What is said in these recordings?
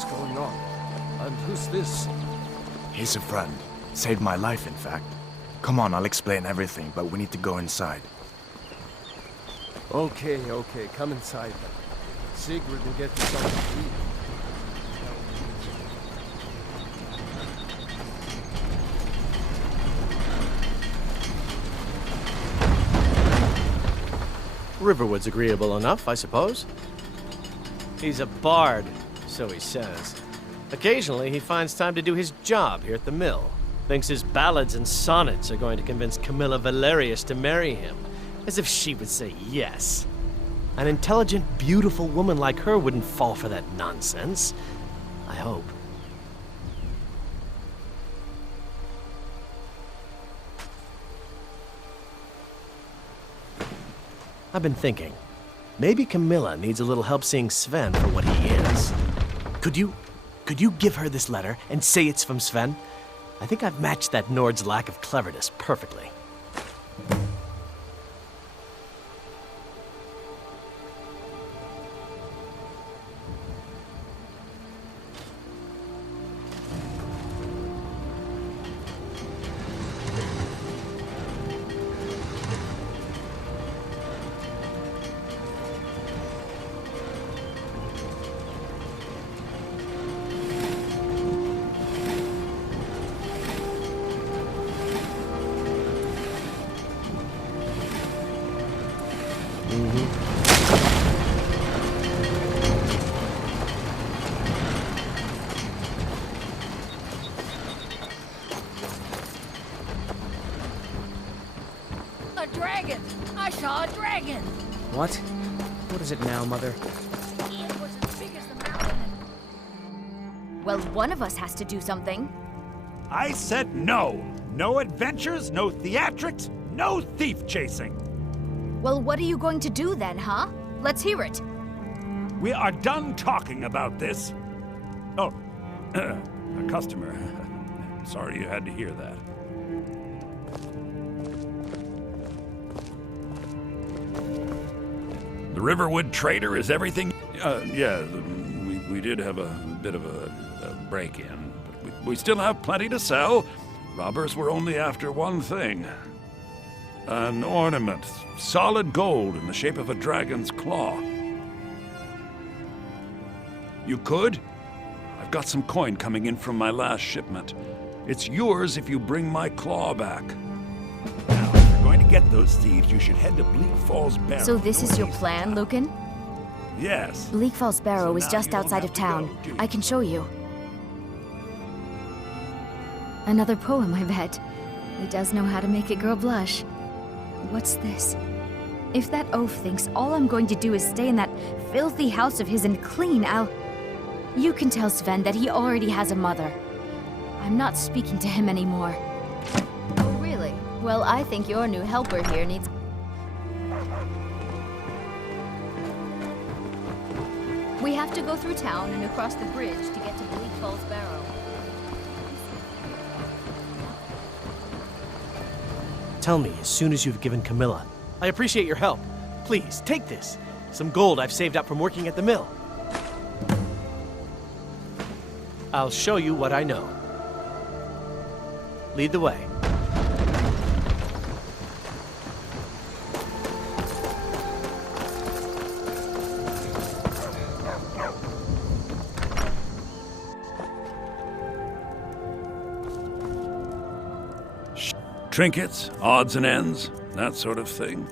What's going on? And who's this? He's a friend. Saved my life, in fact. Come on, I'll explain everything, but we need to go inside. Okay, come inside then. Sigrid will get you something to eat. Riverwood's agreeable enough, I suppose. He's a bard, so he says. Occasionally, he finds time to do his job here at the mill. Thinks his ballads and sonnets are going to convince Camilla Valerius to marry him. As if she would say yes. An intelligent, beautiful woman like her wouldn't fall for that nonsense. I hope. I've been thinking. Maybe Camilla needs a little help seeing Sven for what he is. Could you give her this letter and say it's from Sven? I think I've matched that Nord's lack of cleverness perfectly. A dragon! I saw a dragon! What? What is it now, Mother? It was as big as the mountain. Well, one of us has to do something. I said no! No adventures, no theatrics, no thief chasing! Well, what are you going to do then, huh? Let's hear it. We are done talking about this. Oh, a customer. Sorry you had to hear that. The Riverwood trader is everything? Yeah, we did have a bit of a break-in, but we still have plenty to sell. Robbers were only after one thing. An ornament, solid gold in the shape of a dragon's claw. You could? I've got some coin coming in from my last shipment. It's yours if you bring my claw back. Now, if you're going to get those thieves, you should head to Bleak Falls Barrow. So this is your plan, Lucan? Yes. Bleak Falls Barrow is now just you don't outside have of to go, town. do you? I can show you. Another poem, I bet. He does know how to make a girl blush. What's this? If that oaf thinks all I'm going to do is stay in that filthy house of his and clean, You can tell Sven that he already has a mother. I'm not speaking to him anymore. Oh, really? Well, I think your new helper here needs... We have to go through town and across the bridge to get to Bleak Falls Barrow. Tell me as soon as you've given Camilla. I appreciate your help. Please, take this. Some gold I've saved up from working at the mill. I'll show you what I know. Lead the way. Trinkets, odds and ends, that sort of thing.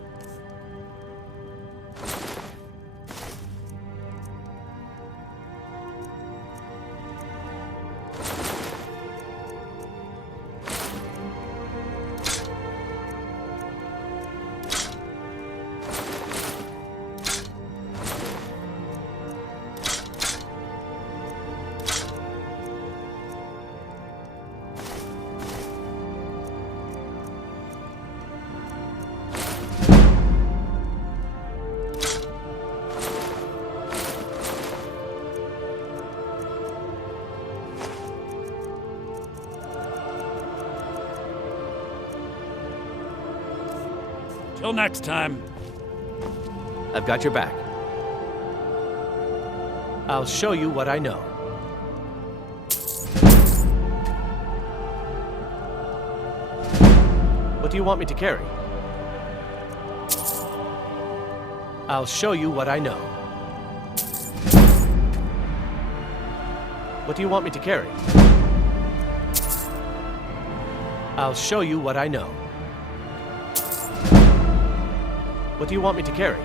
Till next time. I've got your back. I'll show you what I know. What do you want me to carry? I'll show you what I know. What do you want me to carry? I'll show you what I know. What do you want me to carry?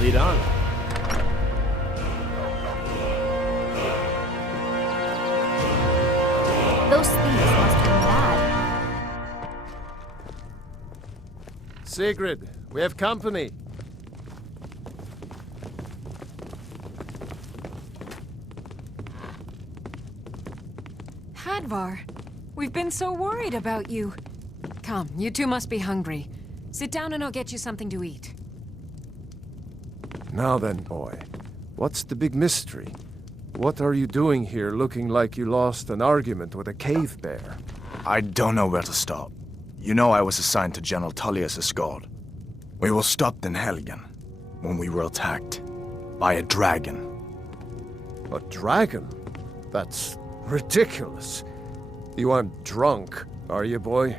Lead on. Those thieves must have been bad. Sigrid, we have company. Hadvar, we've been so worried about you. Come, you two must be hungry. Sit down and I'll get you something to eat. Now then, boy. What's the big mystery? What are you doing here looking like you lost an argument with a cave bear? I don't know where to start. You know I was assigned to General Tullius' escort. We were stopped in Helgen when we were attacked by a dragon. A dragon? That's ridiculous. You aren't drunk, are you, boy?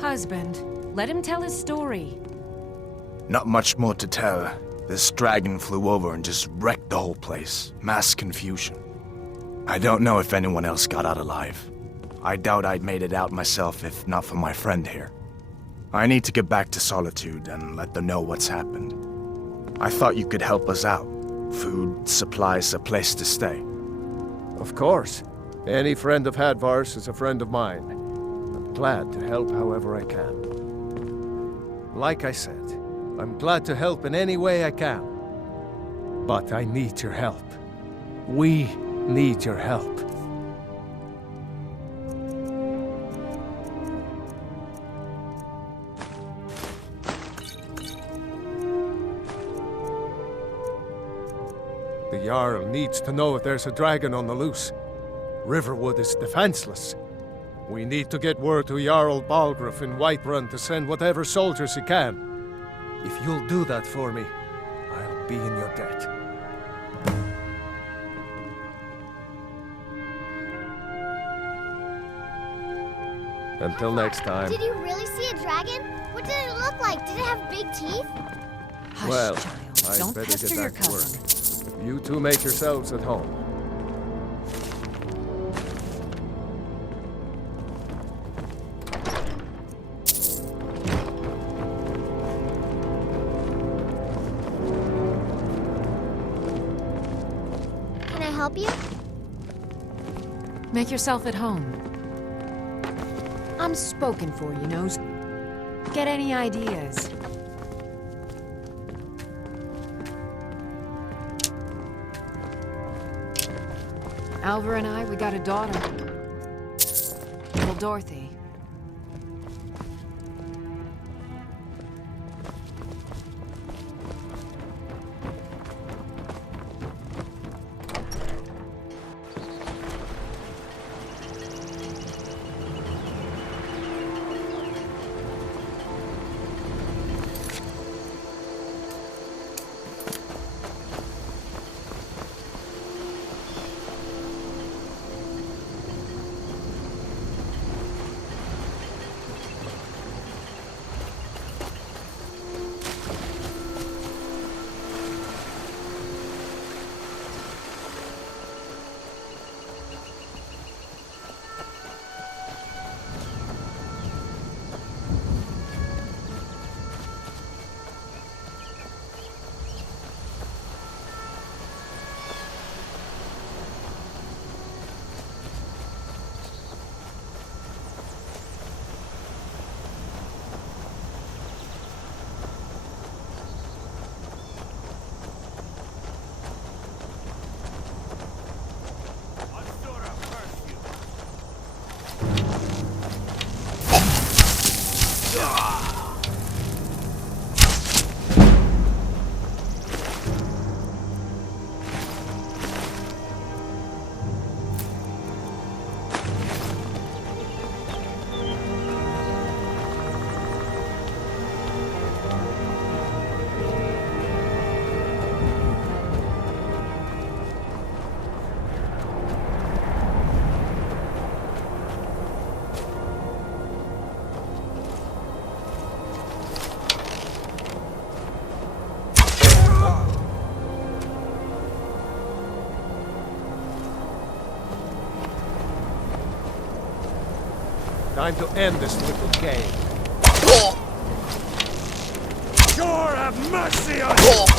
Husband, let him tell his story. Not much more to tell. This dragon flew over and just wrecked the whole place. Mass confusion. I don't know if anyone else got out alive. I doubt I'd made it out myself if not for my friend here. I need to get back to Solitude and let them know what's happened. I thought you could help us out. Food, supplies, a place to stay. Of course. Any friend of Hadvar's is a friend of mine. I'm glad to help however I can. Like I said, I'm glad to help in any way I can. But I need your help. We need your help. The Jarl needs to know if there's a dragon on the loose. Riverwood is defenseless. We need to get word to Jarl Balgruuf in Whiterun to send whatever soldiers he can. If you'll do that for me, I'll be in your debt. Until next time. Did you really see a dragon? What did it look like? Did it have big teeth? Hush, Well, child. I'd Don't better pester get your back to work. cousin. You two make yourselves at home. Can I help you? Make yourself at home. I'm spoken for, you know. Get any ideas? Alvar and I, we got a daughter. Little Dorothy. Time to end this little game. Sure, have mercy on you!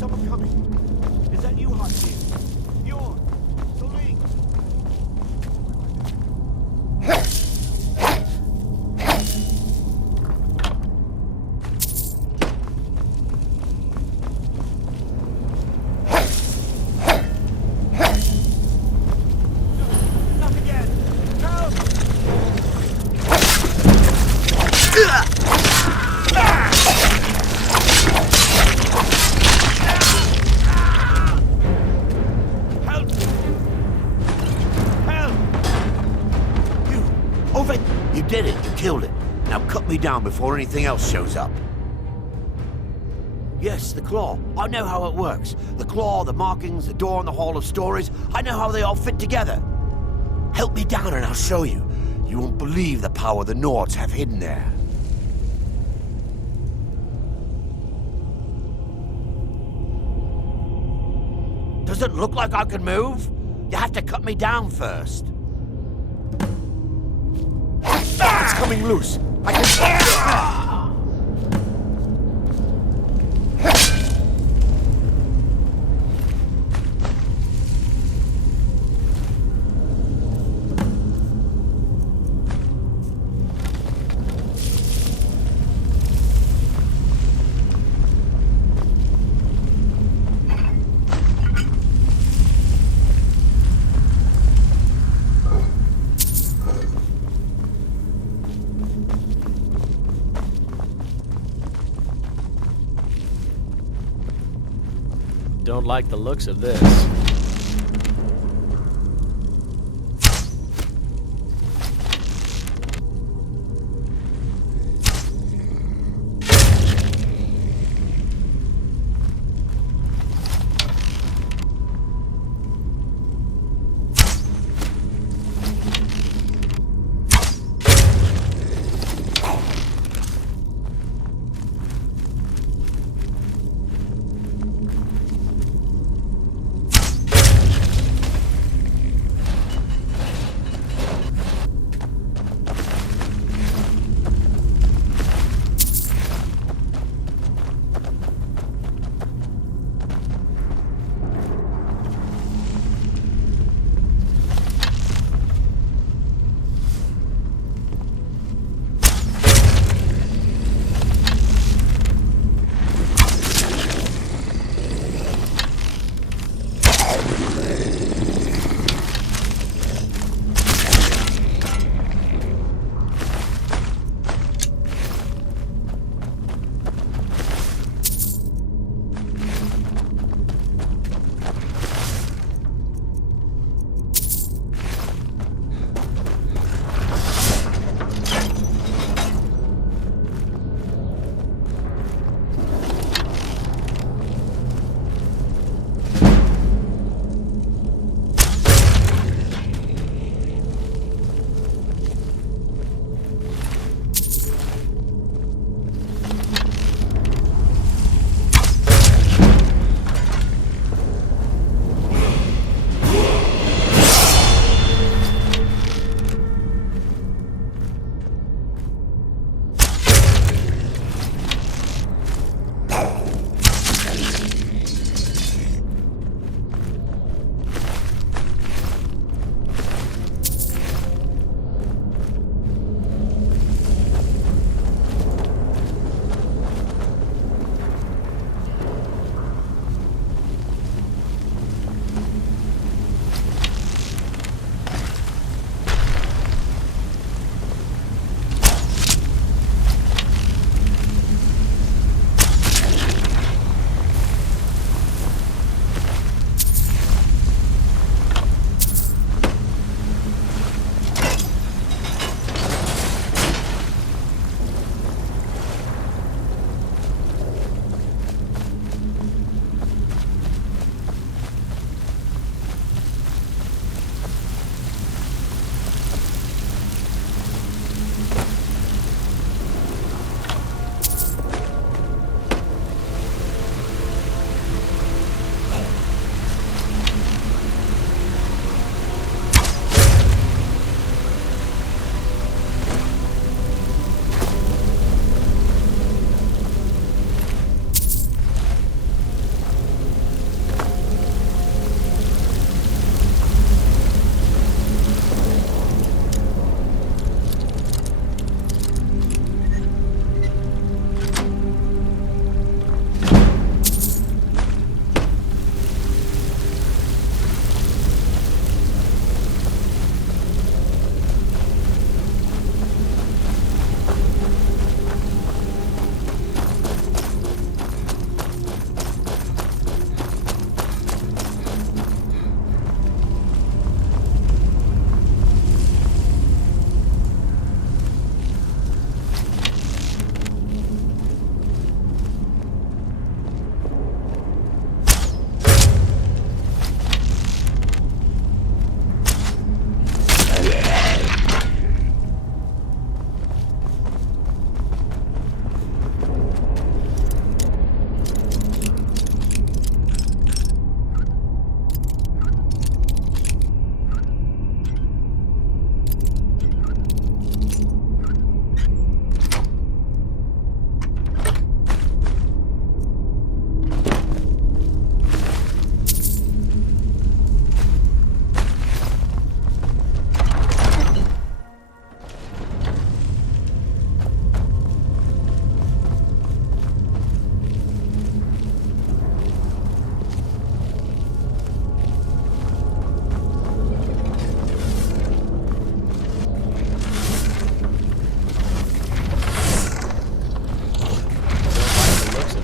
someone coming. Is that you, Hudson? You're... Celine! Not again! Help! Help! Help! Over. You did it. You killed it. Now cut me down before anything else shows up. Yes, the claw. I know how it works. The claw, the markings, the door in the Hall of Stories. I know how they all fit together. Help me down and I'll show you. You won't believe the power the Nords have hidden there. Does it look like I can move? You have to cut me down first. It's coming loose. I can... Don't like the looks of this.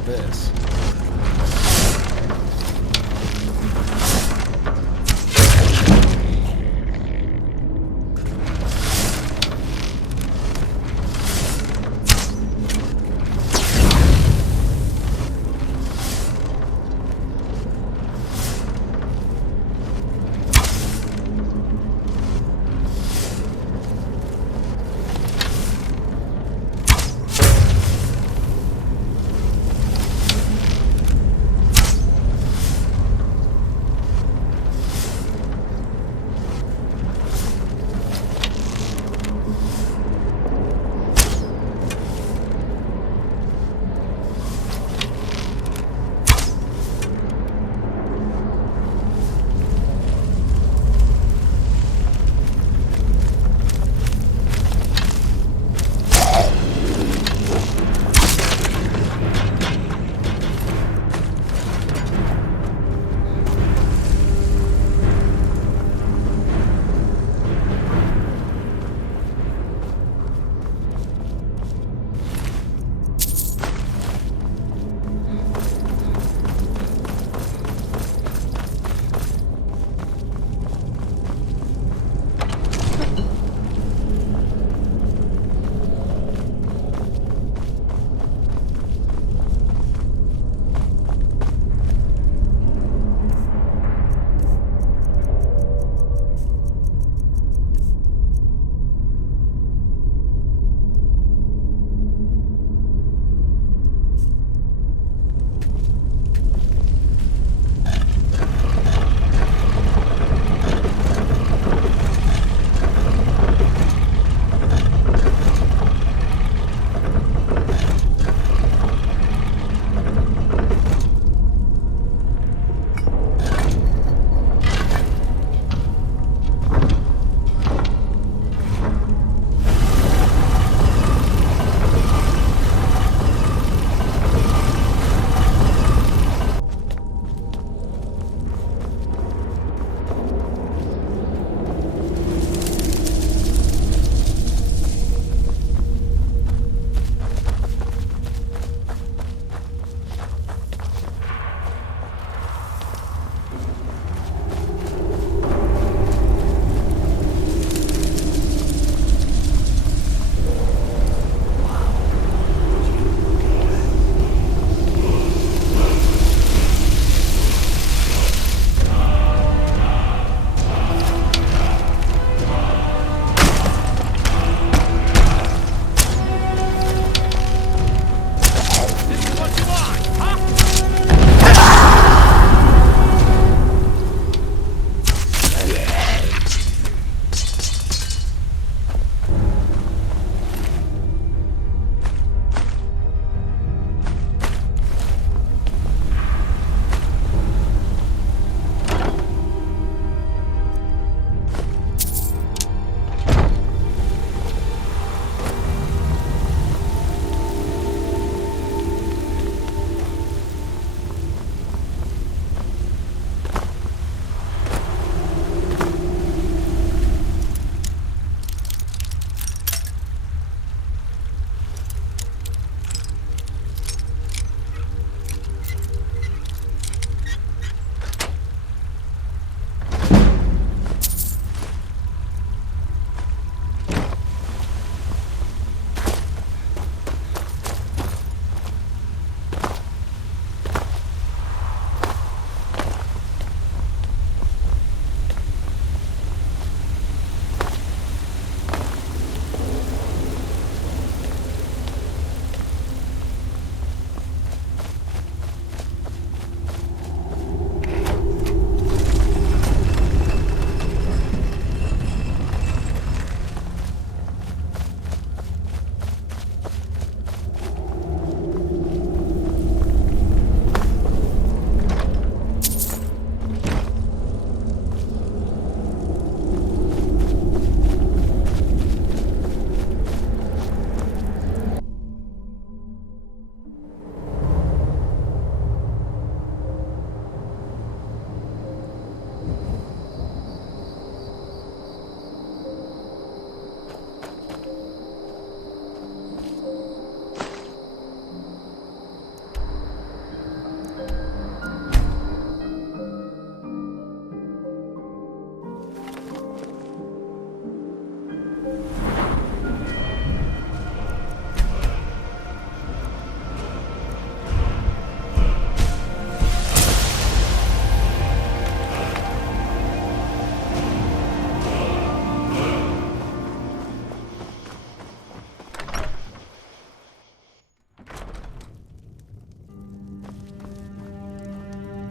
this.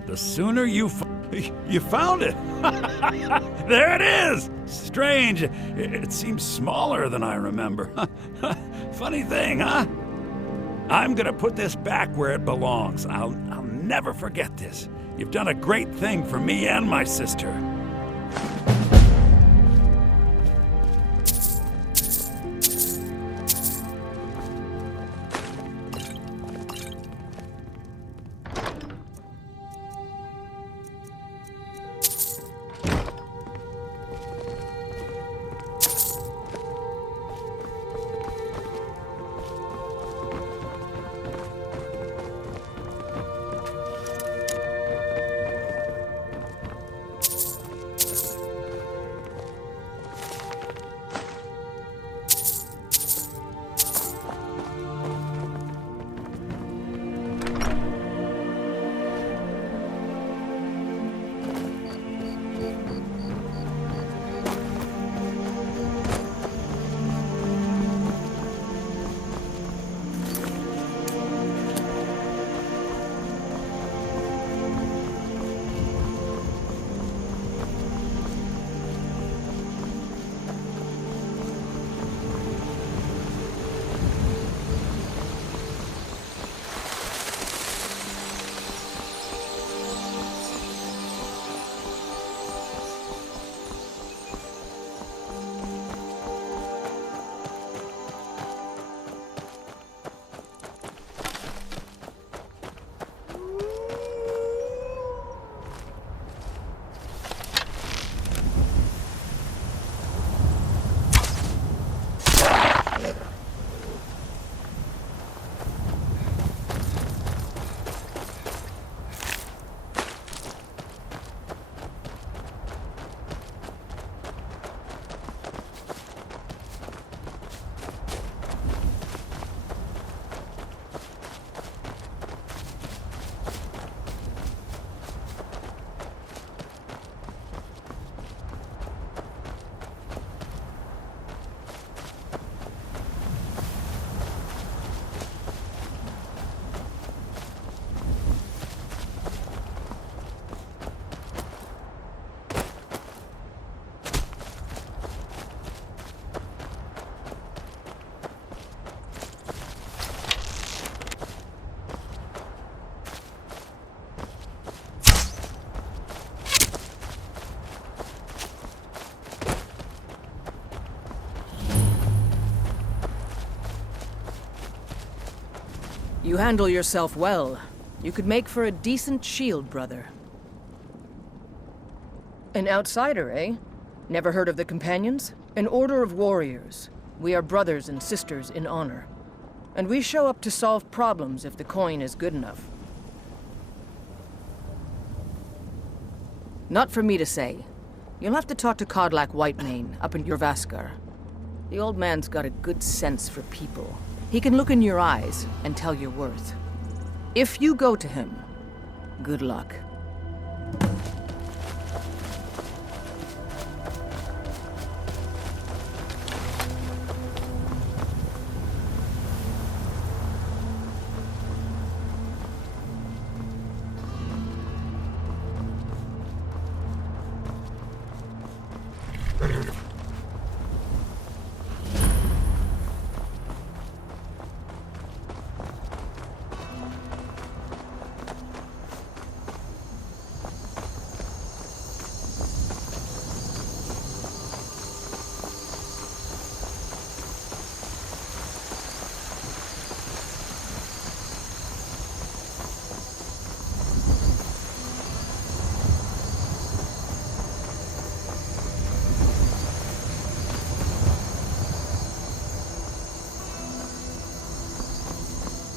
The sooner you found it. There it is. Strange. It seems smaller than I remember. Funny thing, huh? I'm gonna put this back where it belongs. I'll never forget this. You've done a great thing for me and my sister. You handle yourself well. You could make for a decent shield, brother. An outsider, eh? Never heard of the Companions? An order of warriors. We are brothers and sisters in honor. And we show up to solve problems if the coin is good enough. Not for me to say. You'll have to talk to Kodlak Whitemane up in Jorvaskar. The old man's got a good sense for people. He can look in your eyes and tell your worth. If you go to him, good luck.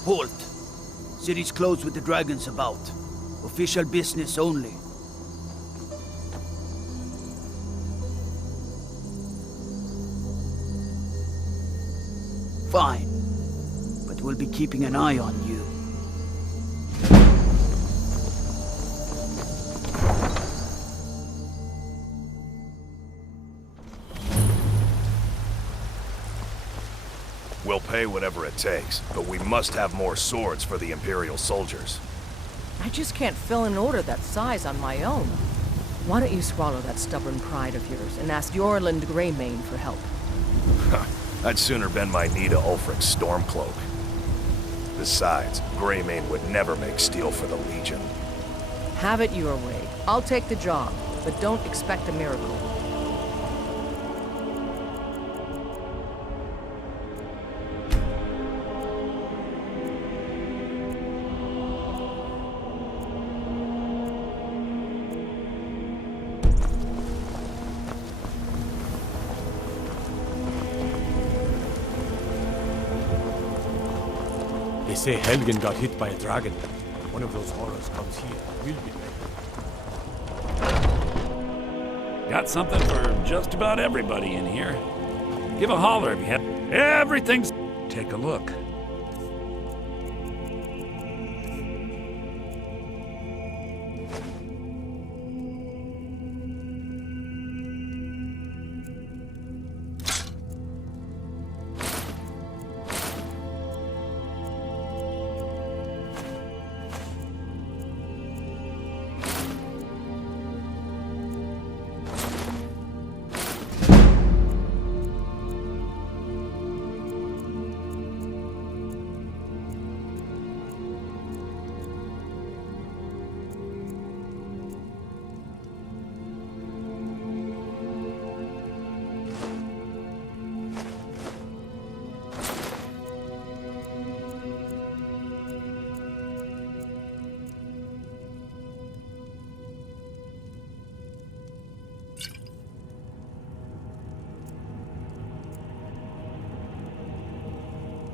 Halt! City's closed with the dragons about. Official business only. Fine. But we'll be keeping an eye on you. We'll pay whatever it takes, but we must have more swords for the Imperial soldiers. I just can't fill an order that size on my own. Why don't you swallow that stubborn pride of yours and ask Yorland Greymane for help? I'd sooner bend my knee to Ulfric's Stormcloak. Besides, Greymane would never make steel for the Legion. Have it your way. I'll take the job, but don't expect a miracle. They say Helgen got hit by a dragon. One of those horrors comes here. We'll be ready. Got something for just about everybody in here. Give a holler if you have. Everything's. Take a look.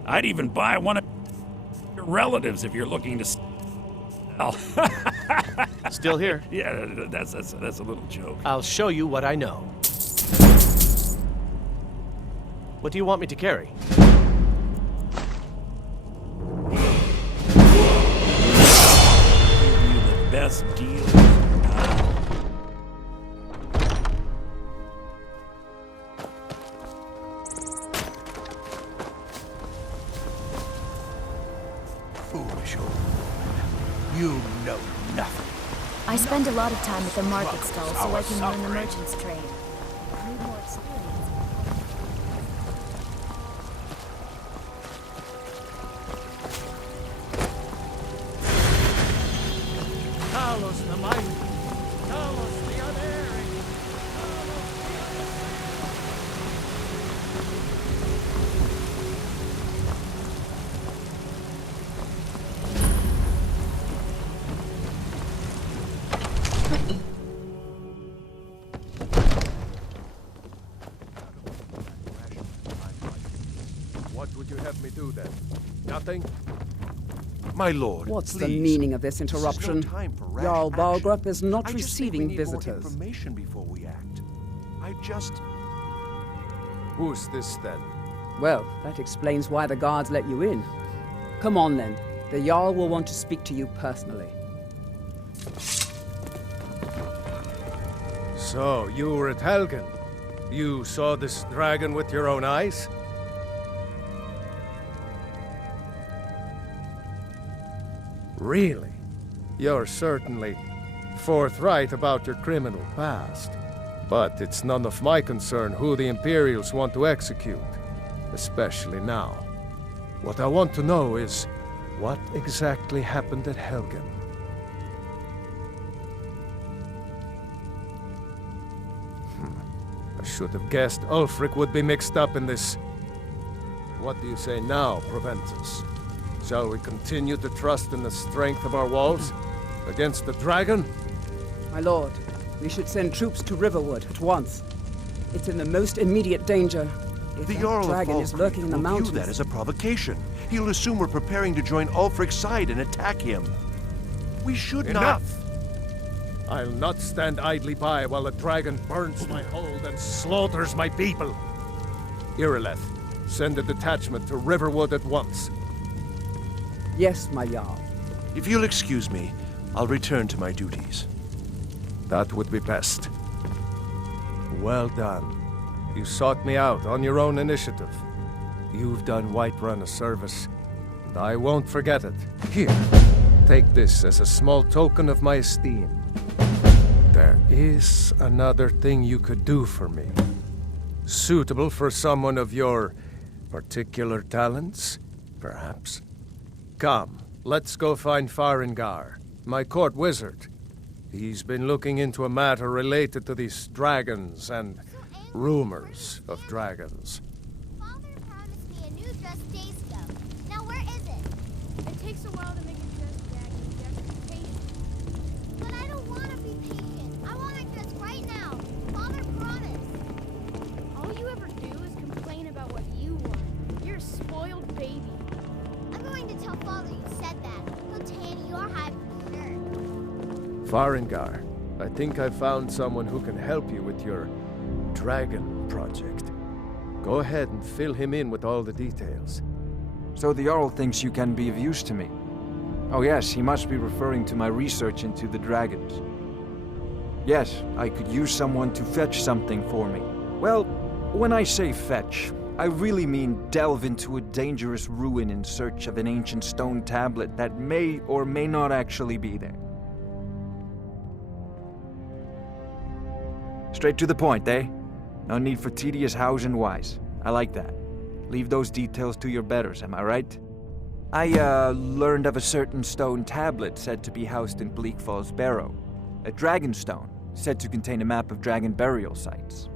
I'd even buy one of your relatives if you're looking to sell. Still here. Yeah, that's a little joke. I'll show you what I know. What do you want me to carry? Give you the best deal. Foolish old woman. You know nothing. I spend a lot of time at the market stall so I can learn the merchant's trade. I need more experience. Talos the mighty, Talos the unerring, What would you have me do then? Nothing? My lord, What's please. the meaning of this This is interruption? no time for rash Jarl action. Balgrup is not I just receiving think we need visitors. More information before we act. Who's this then? Well, that explains why the guards let you in. Come on then. The Jarl will want to speak to you personally. So, you were at Helgen. You saw this dragon with your own eyes? Really? You're certainly forthright about your criminal past. But it's none of my concern who the Imperials want to execute, especially now. What I want to know is, what exactly happened at Helgen? I should have guessed Ulfric would be mixed up in this. What do you say now, Proventus? Shall we continue to trust in the strength of our walls against the dragon? My lord, we should send troops to Riverwood at once. It's in the most immediate danger. If The that Jarl of dragon is Falkreath lurking in the will mountains. view that as a provocation. He'll assume we're preparing to join Ulfric's side and attack him. We should Enough! I'll not stand idly by while the dragon burns my hold and slaughters my people. Irileth, send a detachment to Riverwood at once. Yes, my Jarl. If you'll excuse me, I'll return to my duties. That would be best. Well done. You sought me out on your own initiative. You've done Whiterun a service, and I won't forget it. Here, Take this as a small token of my esteem. There is another thing you could do for me. Suitable for someone of your particular talents, perhaps? Come, let's go find Farengar, my court wizard. He's been looking into a matter related to these dragons and rumors of dragons. Father promised me a new dress days ago. Now where is it? It takes a while to make a dress, Daddy. You have to be patient. But I don't want to be patient. I want a dress right now. Father promised. All you ever do is complain about what you want. You're a spoiled baby. I'm going to tell Father you said that. He'll tan your hide for sure. Farengar, I think I've found someone who can help you with your dragon project. Go ahead and fill him in with all the details. So the Jarl thinks you can be of use to me. Oh yes, he must be referring to my research into the dragons. Yes, I could use someone to fetch something for me. Well, when I say fetch, I really mean delve into a dangerous ruin in search of an ancient stone tablet that may or may not actually be there. Straight to the point, eh? No need for tedious hows and whys. I like that. Leave those details to your betters, am I right? I, learned of a certain stone tablet said to be housed in Bleak Falls Barrow. A dragon stone, said to contain a map of dragon burial sites.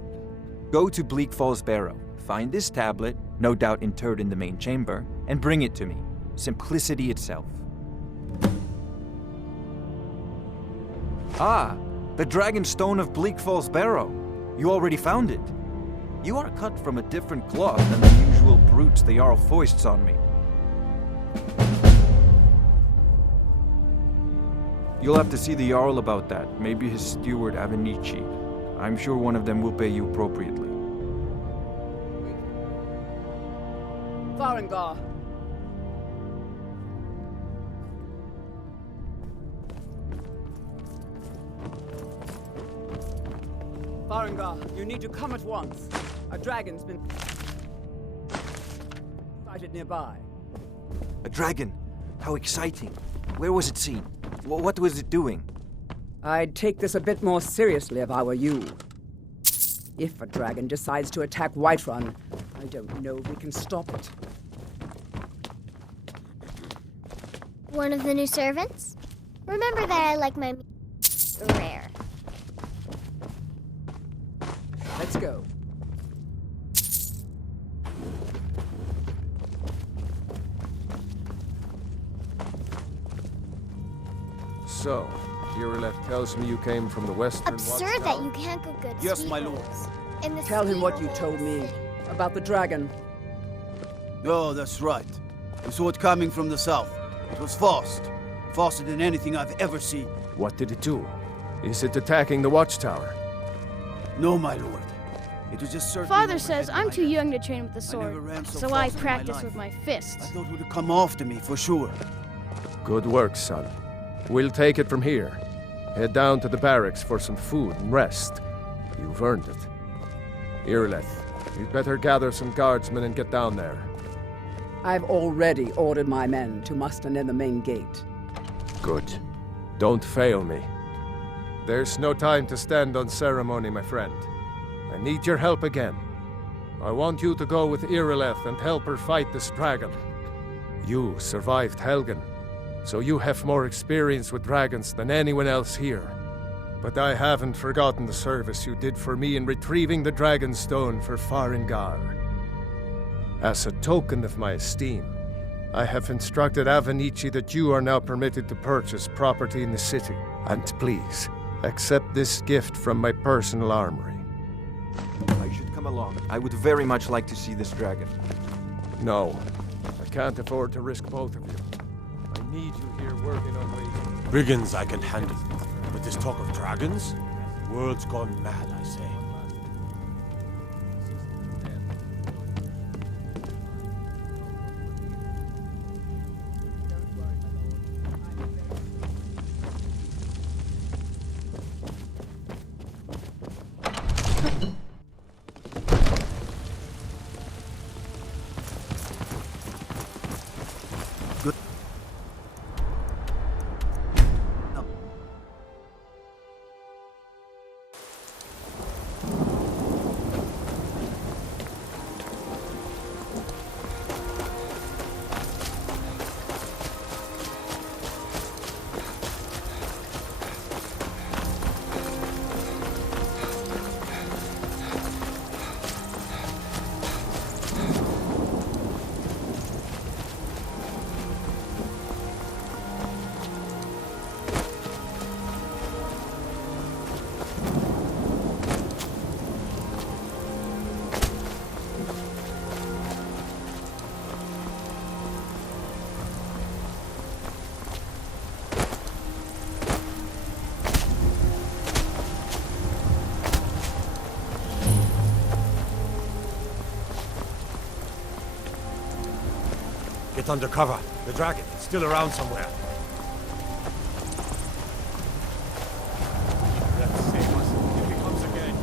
Go to Bleak Falls Barrow, find this tablet, no doubt interred in the main chamber, and bring it to me. Simplicity itself. Ah! The Dragon Stone of Bleak Falls Barrow. You already found it. You are cut from a different cloth than the usual brutes the Jarl foists on me. You'll have to see the Jarl about that. Maybe his steward Avenici. I'm sure one of them will pay you appropriately. Farengar. Farengar, you need to come at once. A dragon's been sighted nearby. A dragon? How exciting. Where was it seen? What was it doing? I'd take this a bit more seriously if I were you. If a dragon decides to attack Whiterun, I don't know if we can stop it. One of the new servants? Remember that I like my rare. Let's go. So, Irileth tells me you came from the western Absurd that you can't cook good Yes, my lord. In the Tell him what you steamroller told me city. about the dragon. Oh, that's right. We saw it coming from the south. It was fast. Faster than anything I've ever seen. What did it do? Is it attacking the watchtower? No, my lord. It was just circling Father overhead says I'm like too that. young to train with the I never sword, ran so so I fast in my practice life. with my I fists. thought it would come after me for sure. Good work, son. We'll take it from here. Head down to the barracks for some food and rest. You've earned it. Irileth, you'd better gather some guardsmen and get down there. I've already ordered my men to muster near the main gate. Good. Don't fail me. There's no time to stand on ceremony, my friend. I need your help again. I want you to go with Irileth and help her fight this dragon. You survived Helgen, so you have more experience with dragons than anyone else here. But I haven't forgotten the service you did for me in retrieving the Dragon Stone for Farengar. As a token of my esteem, I have instructed Avenici that you are now permitted to purchase property in the city. And please, accept this gift from my personal armory. I should come along. I would very much like to see this dragon. No, I can't afford to risk both of you. I need you here working on ways. Brigands I can handle. But this talk of dragons? World's gone mad, I say. Get under cover. The dragon is still around somewhere. Let's save us if he comes again.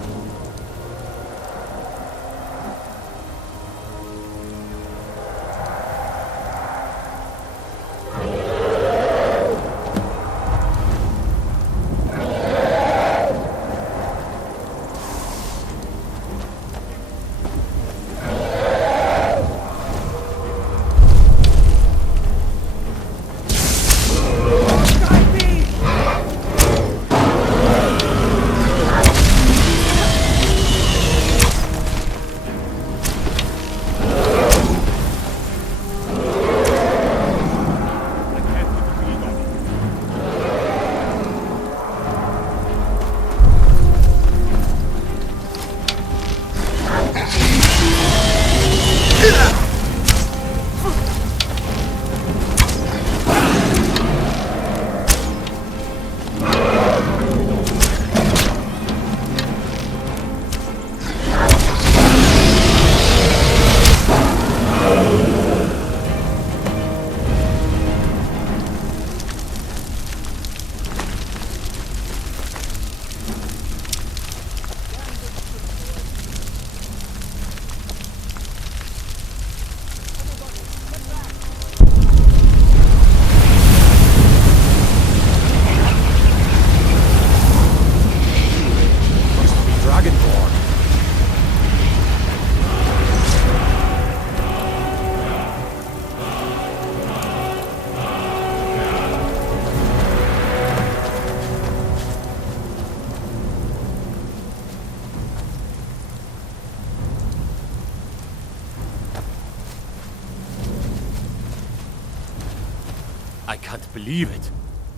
I can't believe it.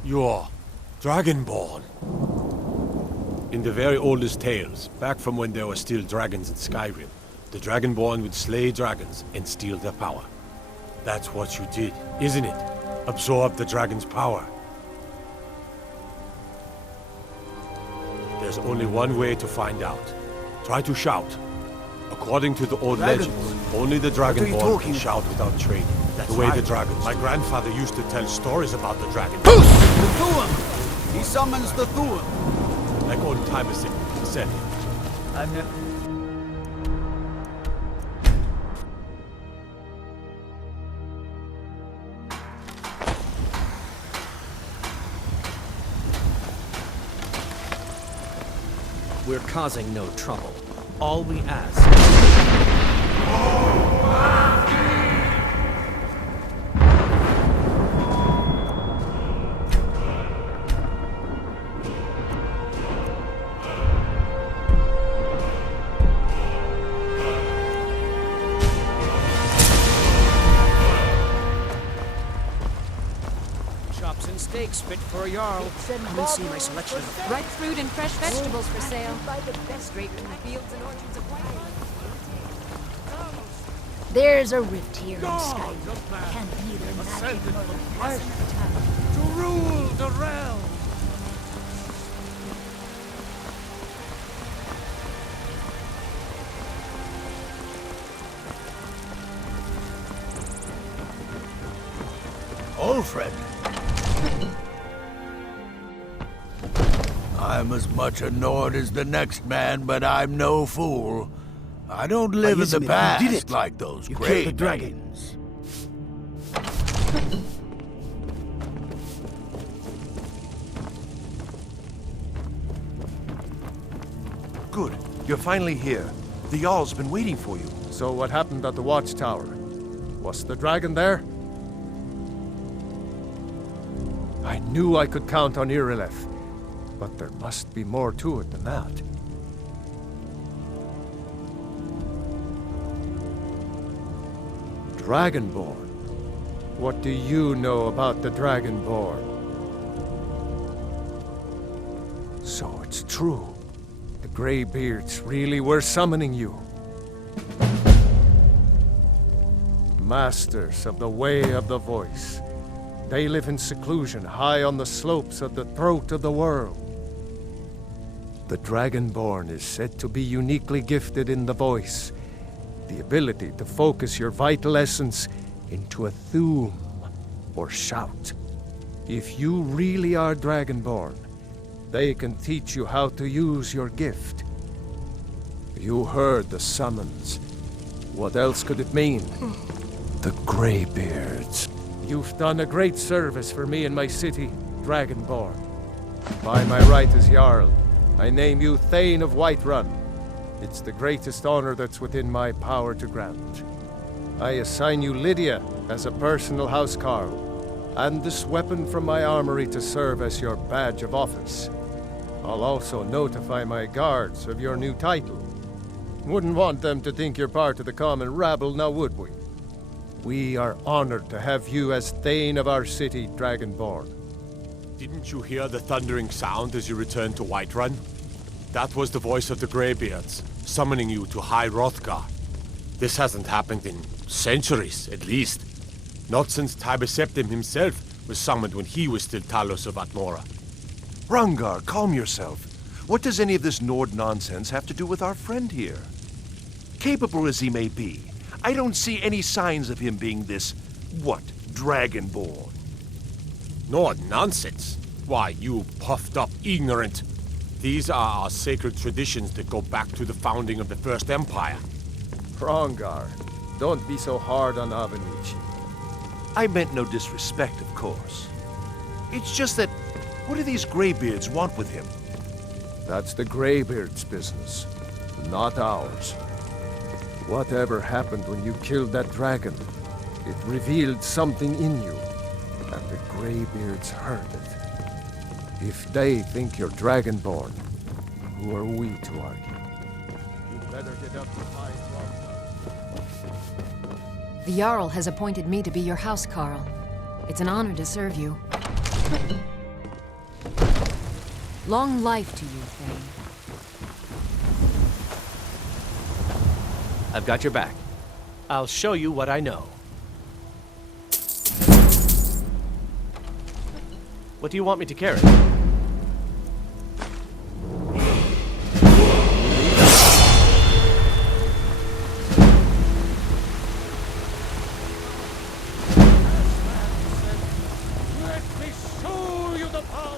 You're Dragonborn. In the very oldest tales, back from when there were still dragons in Skyrim, the Dragonborn would slay dragons and steal their power. That's what you did, isn't it? Absorb the dragon's power. There's only one way to find out. Try to shout. According to the old legends, only the Dragonborn can shout without training. That's the way the dragons. My grandfather used to tell stories about the dragon. The Thuan! He summons the Thuan! Like old timers said. We're causing no trouble. All we ask... Chops and steaks fit for a Jarl. Come and see my selection of Ripe fruit and fresh vegetables for sale. Straight from the fields and orchards of White. There's a rift here in Skyrim. Can't neither magic nor the passing of time. To rule the realm! Alfred. I'm as much a Nord as the next man, but I'm no fool. I don't live in the past like those great dragons. Good. You're finally here. The Jarl's been waiting for you. So what happened at the watchtower? Was the dragon there? I knew I could count on Irileth, but there must be more to it than that. Dragonborn? What do you know about the Dragonborn? So it's true. The Greybeards really were summoning you. Masters of the Way of the Voice. They live in seclusion, high on the slopes of the throat of the world. The Dragonborn is said to be uniquely gifted in the voice, the ability to focus your vital essence into a thum, or shout. If you really are Dragonborn, they can teach you how to use your gift. You heard the summons. What else could it mean? The Greybeards. You've done a great service for me and my city, Dragonborn. By my right as Jarl, I name you Thane of Whiterun. It's the greatest honor that's within my power to grant. I assign you Lydia as a personal housecarl, and this weapon from my armory to serve as your badge of office. I'll also notify my guards of your new title. Wouldn't want them to think you're part of the common rabble, now would we? We are honored to have you as Thane of our city, Dragonborn. Didn't you hear the thundering sound as you returned to Whiterun? That was the voice of the Greybeards, summoning you to High Hrothgar. This hasn't happened in centuries, at least. Not since Tibeseptim himself was summoned when he was still Talos of Atmora. Rungar, calm yourself. What does any of this Nord nonsense have to do with our friend here? Capable as he may be, I don't see any signs of him being this, Dragonborn. Nord nonsense? Why, you puffed up ignorant. These are our sacred traditions that go back to the founding of the First Empire. Rongar, don't be so hard on Avenici. I meant no disrespect, of course. It's just that, what do these Greybeards want with him? That's the Greybeards' business, not ours. Whatever happened when you killed that dragon, it revealed something in you, and the Greybeards heard it. If they think you're Dragonborn, who are we to argue? You'd better get up to High Hrothgar. The Jarl has appointed me to be your housecarl. It's an honor to serve you. Long life to you, Thane. I've got your back. I'll show you what I know. What do you want me to carry?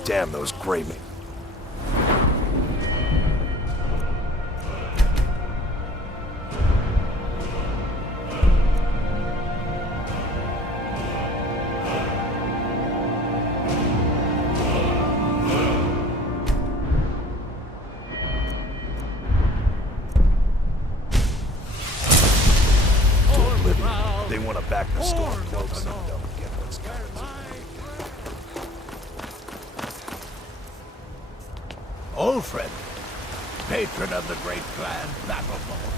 Damn those Greymen. They want to back the storm close and don't get what's coming. Old friend, patron of the great clan, Battleborn.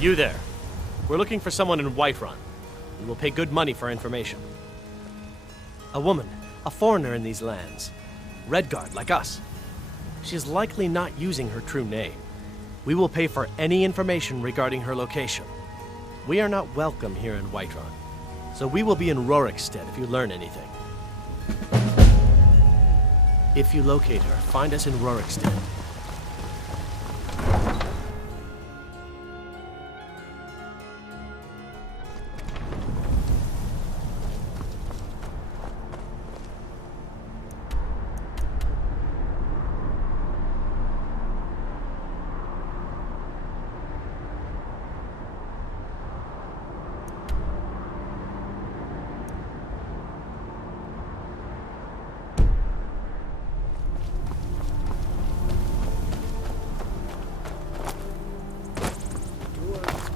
You there. We're looking for someone in Whiterun. We will pay good money for information. A woman, a foreigner in these lands. Redguard, like us. She is likely not using her true name. We will pay for any information regarding her location. We are not welcome here in Whiterun, so we will be in Rorikstead if you learn anything. If you locate her, find us in Rorikstead.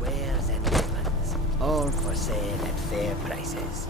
Wares and weapons, all for sale at fair prices.